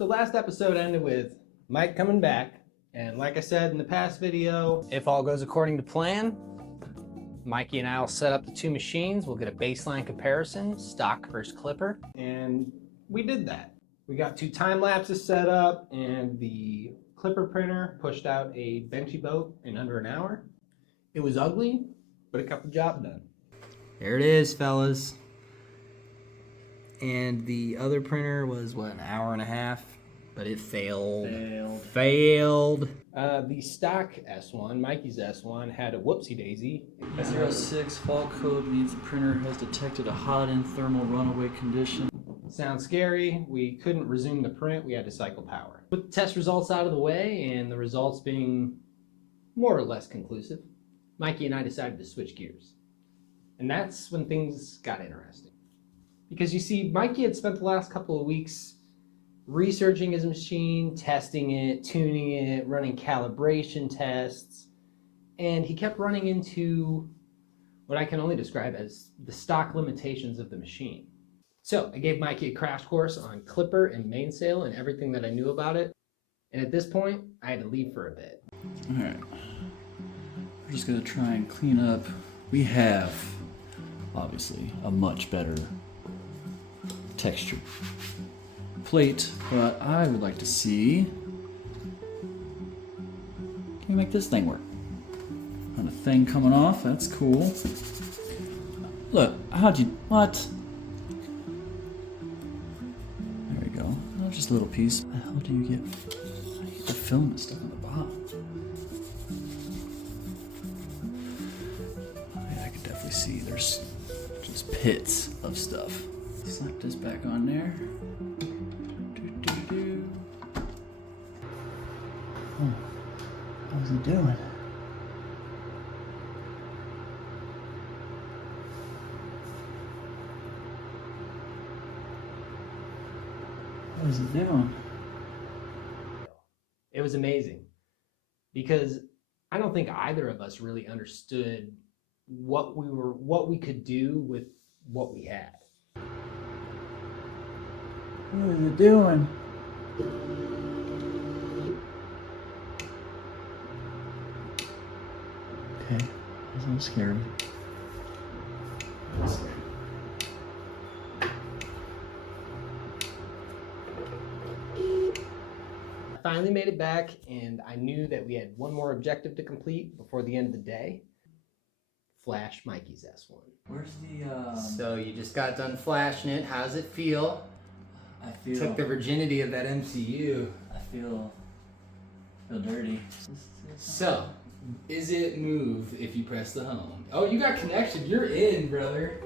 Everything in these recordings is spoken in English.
So last episode ended with Mike coming back, and like I said in the past video, if all goes according to plan, Mikey and I will set up the two machines. We'll get a baseline comparison, stock versus Klipper, and we did that. We got two time lapses set up, and the Klipper printer pushed out a benchy boat in under an hour. It was ugly, but it got the job done. There it is, fellas. And the other printer was, what, an hour and a half? But it failed. The stock S1, Mikey's S1, had a whoopsie daisy. S06 fault code means the printer has detected a hot end thermal runaway condition. Sounds scary. We couldn't resume the print. We had to cycle power. With the test results out of the way and the results being more or less conclusive, Mikey and I decided to switch gears. And that's when things got interesting. Because you see, Mikey had spent the last couple of weeks researching his machine, testing it, tuning it, running calibration tests, and he kept running into what I can only describe as the stock limitations of the machine. So I gave Mikey a crash course on Klipper and Mainsail and everything that I knew about it, and at this point, I had to leave for a bit. Alright, we're just gonna try and clean up. We have, obviously, a much better texture plate, but I would like to see, can we make this thing work? Got a thing coming off, that's cool. Look, what? There we go, oh, just a little piece. How the hell do you get, I hate the film and stuff on the bottom. Yeah, I can definitely see there's just pits of stuff. Slap this back on there. Oh, how's he doing? What is he doing? It was amazing because I don't think either of us really understood what we could do with what we had. What is it doing? Okay, that's a little scary. I finally made it back, and I knew that we had one more objective to complete before the end of the day. Flash Mikey's S1. Where's the So you just got done flashing it. How's it feel? I feel Took the virginity of that MCU. I feel dirty. So, is it move if you press the home? Oh, you got connection. You're in, brother.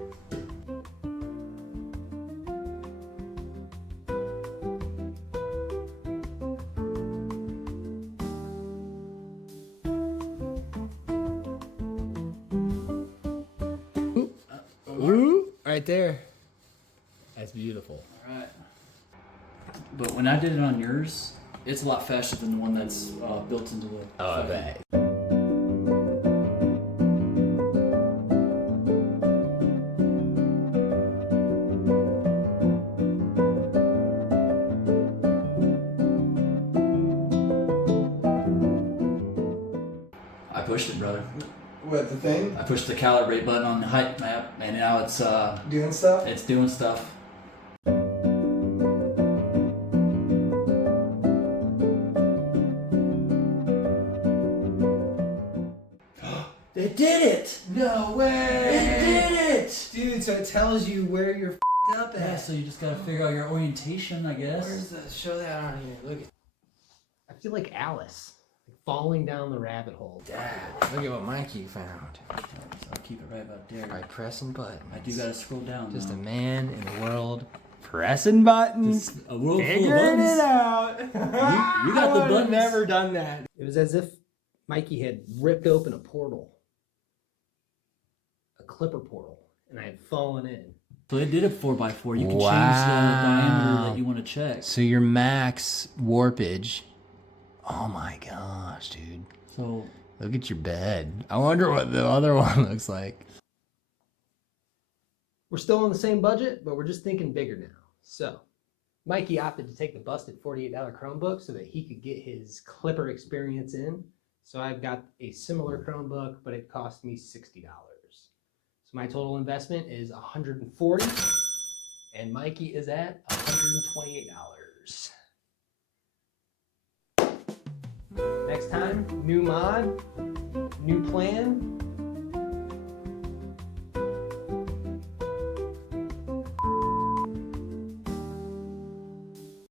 Ooh, right there. That's beautiful. Alright. But when I did it on yours, it's a lot faster than the one that's built into the... Oh, I bet. I pushed it, brother. What, the thing? I pushed the calibrate button on the height map, and now it's Doing stuff? it's doing stuff. It did it! No way! It did it! Dude, so it tells you where you're f***ed up at. Yeah, so you just gotta figure out your orientation, I guess. Where's the, show that on here, look at. I feel like Alice, falling down the rabbit hole. Dad, look at what Mikey found. So I'll keep it right about there. By pressing buttons. I do gotta scroll down. Just though. a man in the world pressing buttons. Just a world full of Figuring buttons. it out. You got the I would've buttons. never done that. It was as if Mikey had ripped open a portal. A Klipper portal. And I had fallen in. So it did a 4x4. You can change the Wow. diameter that you want to check. So your max warpage. Oh my gosh, dude. So Look at your bed. I wonder what the other one looks like. We're still on the same budget, but we're just thinking bigger now. So Mikey opted to take the busted $48 Chromebook so that he could get his Klipper experience in. So I've got a similar Chromebook, but it cost me $60. So my total investment is $140, and Mikey is at $128. Next time, new mod, new plan,